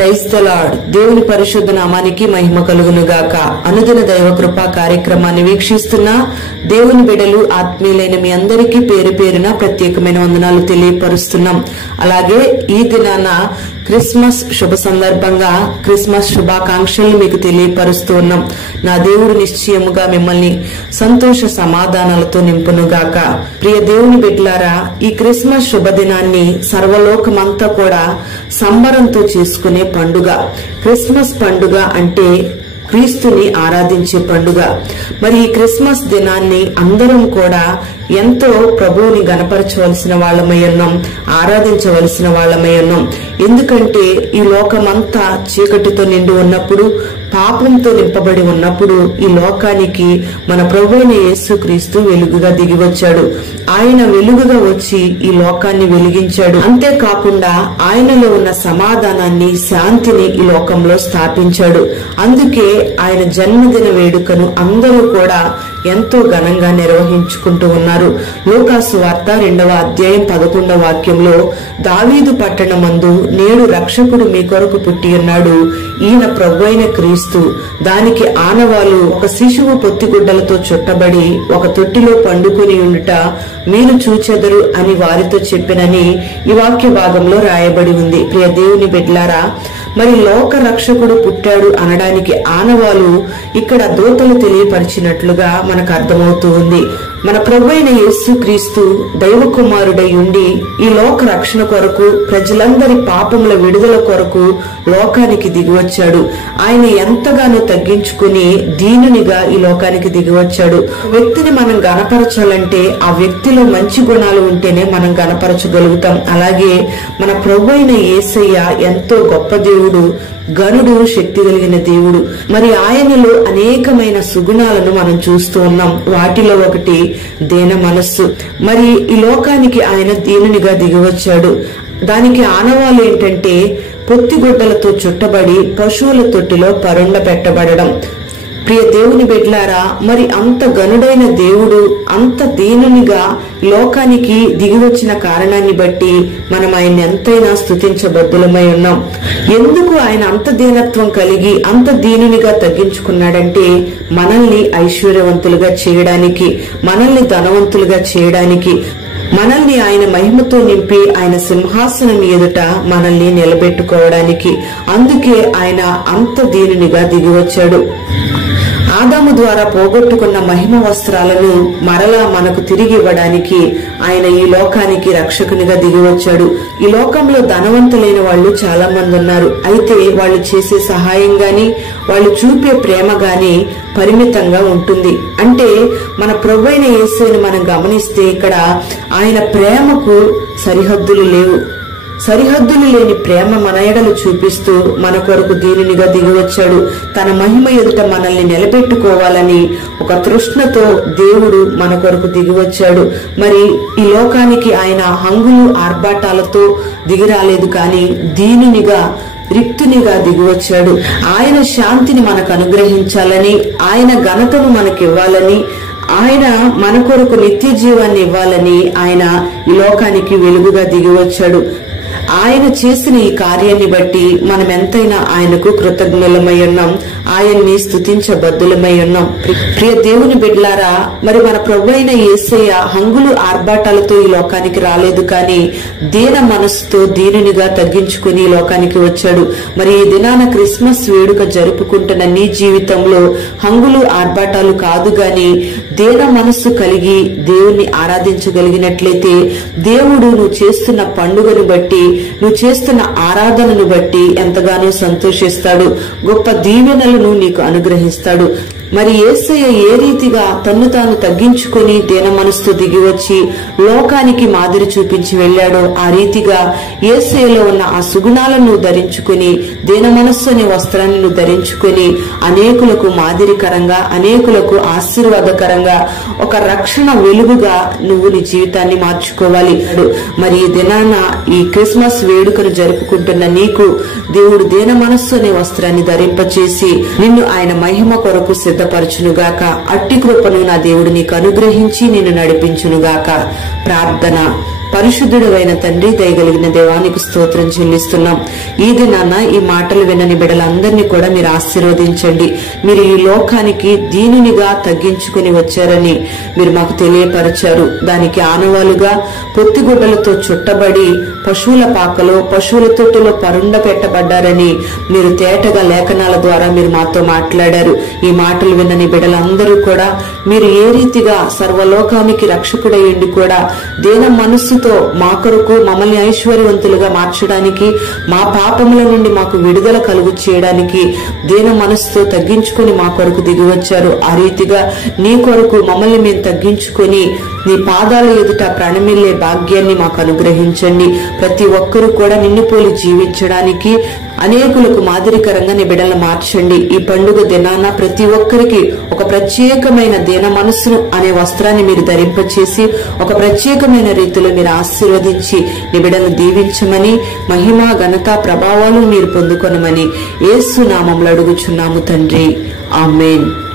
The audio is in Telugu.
Praise the lord. దేవుని పరిశుద్ధ నామానికి మహిమ కలుగును గాక. అనుదిన దైవ కృపా కార్యక్రమాన్ని వీక్షిస్తున్న దేవుని బిడ్డలు ఆత్మీయులైన మీ అందరికీ పేరు పేరున ప్రత్యేకమైన వందనాలు తెలియపరుస్తున్నాం. అలాగే ఈ దినాన క్రిస్మస్ శుభ సందర్భంగా క్రిస్మస్ శుభాకాంక్షలు మీకు తెలియపరుస్తూ ఉన్నాం. నా దేవుడు నిశ్చయముగా మిమ్మల్ని సంతోష సమాధానాలతో నింపునుగాక. ప్రియ దేవుని బిడ్డలారా, ఈ క్రిస్మస్ శుభదినాన్ని సర్వలోకమంతా కూడా సంబరంతో చేసుకునే పండుగ. క్రిస్మస్ పండుగ అంటే క్రీస్తుని ఆరాధించే పండుగ. మరి ఈ క్రిస్మస్ దినాన్ని అందరం కూడా ఎంతో ప్రభువుని గణపరచవలసిన వాళ్ళమై ఉన్నాం, ఆరాధించవలసిన వాళ్ళమై ఉన్నాం. ఎందుకంటే ఈ లోకమంతా చీకటితో నిండి ఉన్నప్పుడు, పాపంతో నింపబడి ఉన్నప్పుడు ఈ లోకానికి మన ప్రభువైన యేసుక్రీస్తు వెలుగుగా దిగి వచ్చాడు. ఆయన వెలుగుగా వచ్చి ఈ లోకాన్ని వెలిగించాడు. అంతేకాకుండా ఆయనలో ఉన్న సమాధానాన్ని, శాంతిని ఈ లోకంలో స్థాపించాడు. అందుకే ఆయన జన్మదిన వేడుకను అందరూ కూడా ఎంతో ఘనంగా నిర్వహించుకుంటూ ఉన్నారు. లూకాసు వార్త 2వ అధ్యాయం 11వ వాక్యంలో, దావీదు పట్టణమందు నేడు రక్షకుడు మీ కొరకు పుట్టి ఉన్నాడు, ఈయన ప్రభువైన క్రీస్తు. దానికి ఆనవాలు ఒక శిశువు పొత్తిగుడ్డలతో చుట్టబడి ఒక తొట్టిలో పండుకొని ఉండుట మీరు చూచెదరు అని వారితో చెప్పినని ఈ వాక్య భాగంలో రాయబడి ఉంది. ప్రియ దేవుని బిడ్డలారా, మరి లోక రక్షకుడు పుట్టాడు అనడానికి ఆనవాలు ఇక్కడ దూతలు తెలియపరిచినట్లుగా మనకు అర్థమవుతూ ఉంది. మన ప్రభువైన యేసుక్రీస్తు దైవ కుమారుడై ఉండి ఈ లోక రక్షణ కొరకు, ప్రజలందరి పాపముల విడుదల కొరకు లోకానికి దిగివచ్చాడు. ఆయన ఎంతగానో తగ్గించుకుని దీనునిగా ఈ లోకానికి దిగివచ్చాడు. వ్యక్తిని మనం గణపరచాలంటే ఆ వ్యక్తిలో మంచి గుణాలు ఉంటేనే మనం గణపరచగలుగుతాం. అలాగే మన ప్రభువైన యేసయ్య ఎంతో గొప్ప దేవుడు, గనుడు, శక్తి కలిగిన దేవుడు. మరి ఆయనలో అనేకమైన సుగుణాలను మనం చూస్తూ ఉన్నాం. వాటిలో ఒకటి దీన మనస్సు. మరి ఈ లోకానికి ఆయన దీనునిగా దిగివచ్చాడు. దానికి ఆనవాలు ఏంటంటే పొత్తిగుడ్డలతో చుట్టబడి పశువుల తొట్టిలో పరుండ పెట్టబడడం. ప్రియ దేవుని బిడ్డలారా, మరి అంత గనుడైన దేవుడు అంత దీనునిగా లోకానికి దిగివచ్చిన కారణాన్ని బట్టి మనం ఆయన ఎంతైనా స్తుతించబద్దులమై ఉన్నాం. ఎందుకు ఆయన అంత దీనత్వం కలిగి అంత దీనునిగా తగ్గించుకున్నాడంటే మనల్ని ఐశ్వర్యవంతులుగా చేయడానికి, మనల్ని ధనవంతులుగా చేయడానికి, మనల్ని ఆయన మహిమతో నింపి ఆయన సింహాసనం ఎదుట మనల్ని నిలబెట్టుకోవడానికి. అందుకే ఆయన అంత దీనునిగా దిగివచ్చాడు. ఆదాము ద్వారా పోగొట్టుకున్న మహిమ వస్త్రాలను మరలా మనకు తిరిగి ఇవ్వడానికి ఆయన ఈ లోకానికి రక్షకునిగా దిగివచ్చాడు. ఈ లోకంలో ధనవంతులైన వాళ్ళు చాలా మంది ఉన్నారు. అయితే వాళ్ళు చేసే సహాయం గాని, వాళ్ళు చూపే ప్రేమ గాని పరిమితంగా ఉంటుంది. అంటే మన ప్రభువైన యేసుని మనం గమనిస్తే ఇక్కడ ఆయన ప్రేమకు సరిహద్దులు లేవు. సరిహద్దులు లేని ప్రేమ మన ఎడలు చూపిస్తూ మన కొరకు దీనునిగా దిగివచ్చాడు. తన మహిమ ఎదుట మనల్ని నిలబెట్టుకోవాలని ఒక తృష్ణతో దేవుడు మన కొరకు దిగివచ్చాడు. మరి ఈ లోకానికి ఆయన హంగులు ఆర్భాటాలతో దిగిరాలేదు, కానీ దీనునిగా, రిక్తునిగా దిగివచ్చాడు. ఆయన శాంతిని మనకు అనుగ్రహించాలని, ఆయన ఘనతను మనకివ్వాలని, ఆయన మన కొరకు నిత్య జీవాన్ని ఇవ్వాలని ఆయన ఈ లోకానికి వెలుగుగా దిగివచ్చాడు. ఆయన చేసిన ఈ కార్యాన్ని బట్టి మనం ఎంతైనా ఆయనకు కృతజ్ఞులమై ఉన్నాం, ఆయన్ని స్తుతించబద్దులమై ఉన్నాం. ప్రియ దేవుని బిడ్డలారా, మరి మన ప్రభువైన యేసయ్య హంగులు ఆర్భాటాలతో ఈ లోకానికి రాలేదు, కానీ దీన మనస్సుతో దీనునిగా తగ్గించుకుని ఈ లోకానికి వచ్చాడు. మరి ఈ దినాన క్రిస్మస్ వేడుక జరుపుకుంటున్న నీ జీవితంలో హంగులు ఆర్భాటాలు కాదు, గాని దీన మనస్సు కలిగి దేవుణ్ణి ఆరాధించగలిగినట్లయితే దేవుడు నువ్వు చేస్తున్న పండుగను బట్టి, నువ్వు చేస్తున్న ఆరాధనను బట్టి ఎంతగానో సంతోషిస్తాడు. గొప్ప దీవెనలను నీకు అనుగ్రహిస్తాడు. మరి యేసయ్య ఏ రీతిగా తన్ను తాను తగ్గించుకుని దీన మనస్సుతో దిగివచ్చి లోకానికి మాదిరి చూపించి వెళ్లాడో, ఆ రీతిగా యేసయ్యలో ఉన్న ఆ సుగుణాలను ధరించుకుని, దీన మనస్సు అనే వస్త్రాన్ని నువ్వు ధరించుకుని అనేకులకు మాదిరికరంగా, అనేకులకు ఆశీర్వాదకరంగా, ఒక రక్షణ వెలుగుగా నువ్వు నీ జీవితాన్ని మార్చుకోవాలి. మరి ఈ దినాన ఈ క్రిస్మస్ వేడుకను జరుపుకుంటున్న నీకు దేవుడు దీన మనస్సు అనే వస్త్రాన్ని ధరింపచేసి నిన్ను ఆయన మహిమ కొరకు సిద్ధపరచునుగాక. అట్టి కృపను నా దేవుడు నీకు అనుగ్రహించి నిన్ను నడిపించునుగాక. ప్రార్థన. పరిశుద్ధుడైన తండ్రి, దయగలిగిన దేవానికి స్తోత్రం చెల్లిస్తున్నాం. ఈ దినాన ఈ మాటలు వినని బిడ్డలందరినీ కూడా మీరు ఆశీర్వదించండి. మీరు ఈ లోకానికి దీనునిగా తగ్గించుకుని వచ్చారని మీరు మాకు తెలియపరిచారు. దానికి ఆనవాలుగా పొత్తిగుడ్డలతో చుట్టబడి పశువుల పాకలో, పశువుల తొట్టులో పరుండ పెట్టబడ్డారని మీరు తేటగా లేఖనాల ద్వారా మీరు మాతో మాట్లాడారు. ఈ మాటలు విన్నని బిడ్డలందరూ కూడా మీరు ఏ రీతిగా సర్వలోకానికి రక్షకుడయ్యండి కూడా దీన మనస్సుతో మా కొరకు మమ్మల్ని ఐశ్వర్యవంతులుగా మార్చడానికి, మా పాపముల నుండి మాకు విడుదల కలుగు చేయడానికి దీన మనస్సుతో తగ్గించుకొని మా కొరకు దిగి వచ్చారు. ఆ రీతిగా నీ కొరకు మమ్మల్ని మేము తగ్గించుకొని నీ పాదాల ఎదుట ప్రాణమిల్లే భాగ్యాన్ని మాకు అనుగ్రహించండి. ప్రతి ఒక్కరూ కూడా నిన్ను పోలి జీవించడానికి అనేకులకు మాదిరికరంగా నీ బిడ్డలను మార్చండి. ఈ పండుగ దినాన ప్రతి ఒక్కరికి ఒక ప్రత్యేకమైన దీన మనస్సును అనే వస్త్రాన్ని మీరు ధరింపచేసి ఒక ప్రత్యేకమైన రీతిలో మీరు ఆశీర్వదించి నీ బిడ్డలను దీవించమని, మహిమ ఘనత ప్రభావాలు మీరు పొందుకొనమని యేసు నామములో అడుగుచున్నాము తండ్రి. ఆమేన్.